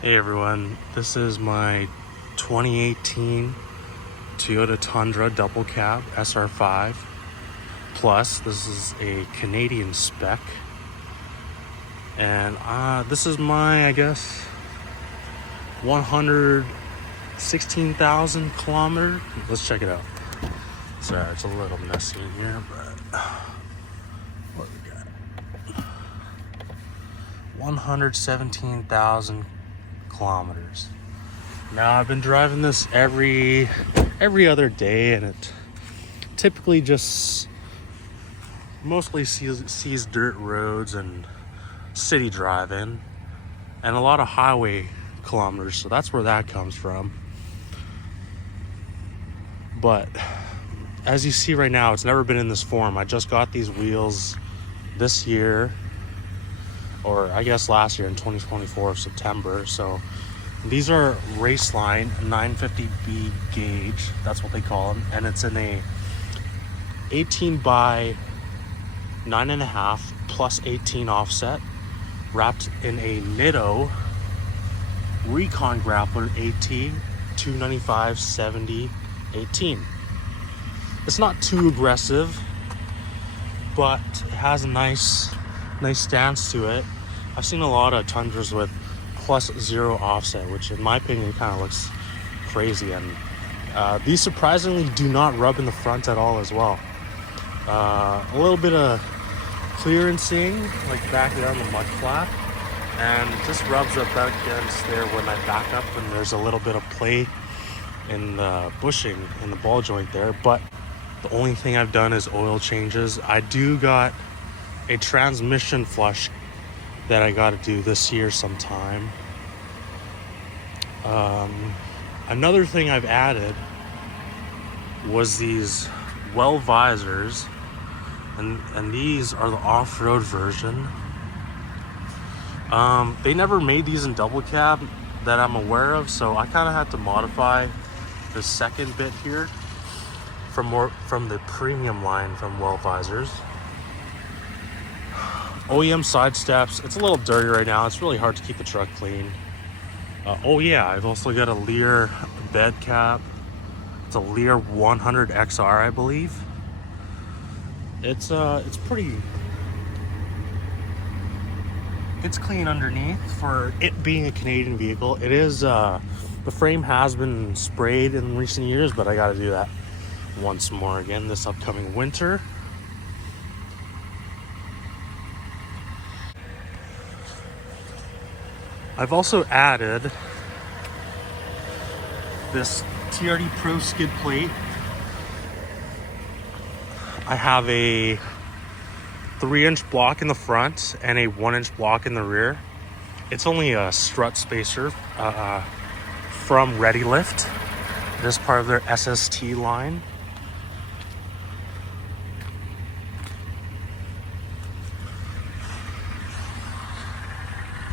Hey everyone, this is my 2018 Toyota Tundra double cab SR5 Plus. This is a Canadian spec, and this is my, I guess, 116,000 kilometer. Let's check it out. Sorry, it's a little messy in here, but what we got? 117,000 kilometers. Now I've been driving this every other day, and it typically just mostly sees dirt roads and city driving and a lot of highway kilometers, so that's where that comes from. But as you see right now, it's never been in this form. I just got these wheels this year, or I guess last year in 2024 September. So these are Raceline 950B gauge, that's what they call them, and it's in a 18 by 9.5 plus 18 offset, wrapped in a Nitto Recon Grappler AT 295/70/18. It's not too aggressive, but it has a nice stance to it. I've seen a lot of Tundras with +0 offset, which in my opinion kind of looks crazy, and these surprisingly do not rub in the front at all as well. A little bit of clearancing like back there on the mud flap, and it just rubs up against there when I back up, and there's a little bit of play in the bushing in the ball joint there. But the only thing I've done is oil changes. I do got a transmission flush that I got to do this year sometime. Another thing I've added was these WellVisors, and these are the off-road version. They never made these in double cab that I'm aware of, so I kind of had to modify the second bit here from the premium line from WellVisors. OEM side steps. It's a little dirty right now. It's really hard to keep the truck clean. Oh yeah, I've also got a Leer bed cap. It's a Leer 100 XR, I believe. It's clean underneath for it being a Canadian vehicle. It is the frame has been sprayed in recent years, but I got to do that once more again this upcoming winter. I've also added this TRD Pro Skid plate. I have a 3-inch block in the front and a 1-inch block in the rear. It's only a strut spacer from ReadyLift. This is part of their SST line.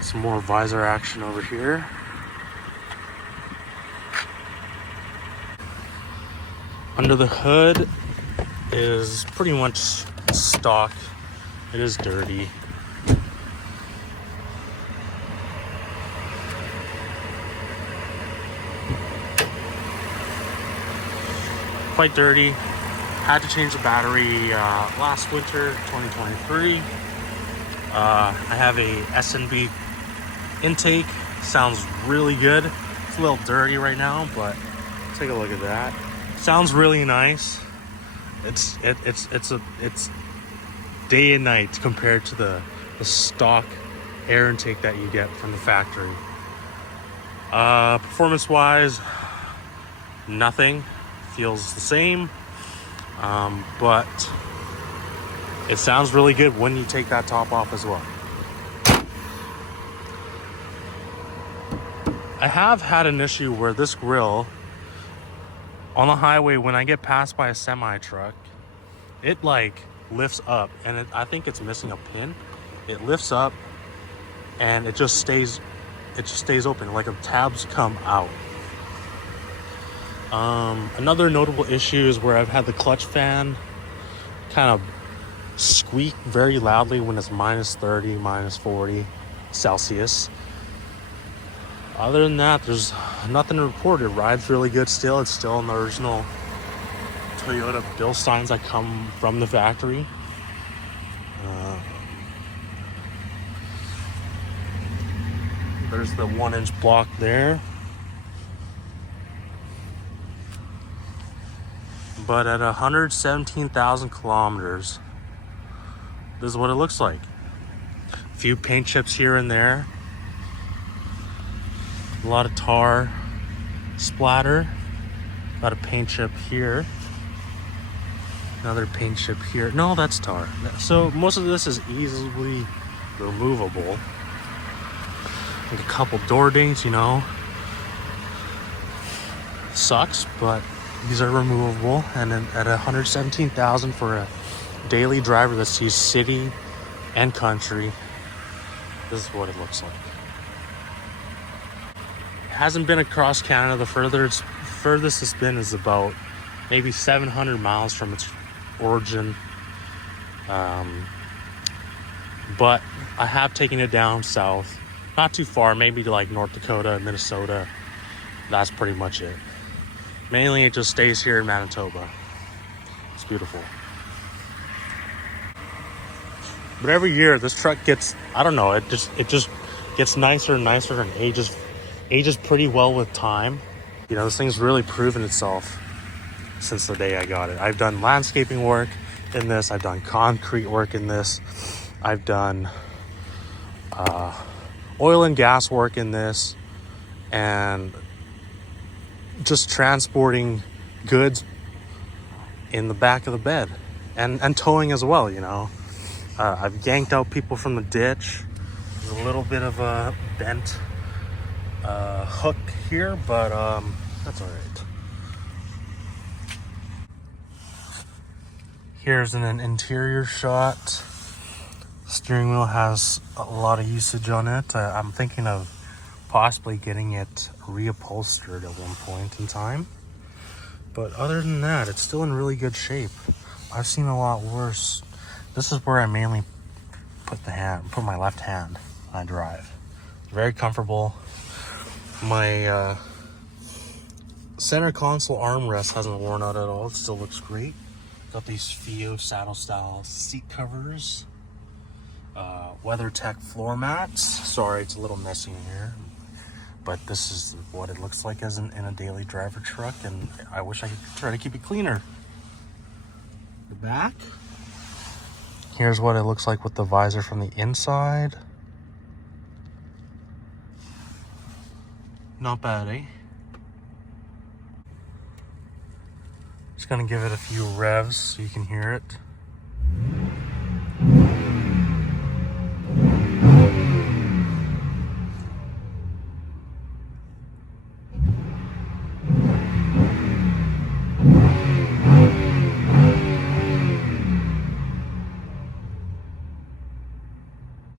Some more visor action over here. Under the hood is pretty much stock. It is dirty. Quite dirty. Had to change the battery last winter, 2023. I have a S&B intake. Sounds really good. It's a little dirty right now, but take a look at that. Sounds really nice. It's day and night compared to the stock air intake that you get from the factory. Performance wise, nothing. Feels the same, but it sounds really good when you take that top off as well. I have had an issue where this grill on the highway, when I get passed by a semi truck, it like lifts up, and I think it's missing a pin. It lifts up and it just stays open, like the tabs come out. Another notable issue is where I've had the clutch fan kind of squeak very loudly when it's -30, -40 Celsius. Other than that, there's nothing to report. It rides really good still. It's still in the original Toyota build signs that come from the factory. There's the 1-inch block there. But at 117,000 kilometers, this is what it looks like. A few paint chips here and there. A lot of tar splatter. A lot of paint chip here. Another paint chip here. No, that's tar. So most of this is easily removable. Like a couple door dings, you know. Sucks, but these are removable. And then at 117,000 for a daily driver that sees city and country, this is what it looks like. It hasn't been across Canada. The furthest it's been is about maybe 700 miles from its origin. But I have taken it down south. Not too far, maybe to like North Dakota, Minnesota. That's pretty much it. Mainly it just stays here in Manitoba. It's beautiful. But every year this truck gets, I don't know, it just gets nicer and nicer and ages pretty well with time. You know, this thing's really proven itself since the day I got it. I've done landscaping work in this. I've done concrete work in this. I've done oil and gas work in this, and just transporting goods in the back of the bed, and towing as well, you know. I've yanked out people from the ditch. There's a little bit of a bent hook here, but that's all right. Here's an interior shot. Steering wheel has a lot of usage on it. I'm thinking of possibly getting it reupholstered at one point in time. But other than that, it's still in really good shape. I've seen a lot worse. This is where I mainly put my left hand when I drive. Very comfortable. My center console armrest hasn't worn out at all. It still looks great. Got these Fia saddle style seat covers. WeatherTech floor mats. Sorry, it's a little messy in here, but this is what it looks like as in a daily driver truck, and I wish I could try to keep it cleaner. The back. Here's what it looks like with the visor from the inside. Not bad, eh? Just gonna give it a few revs so you can hear it.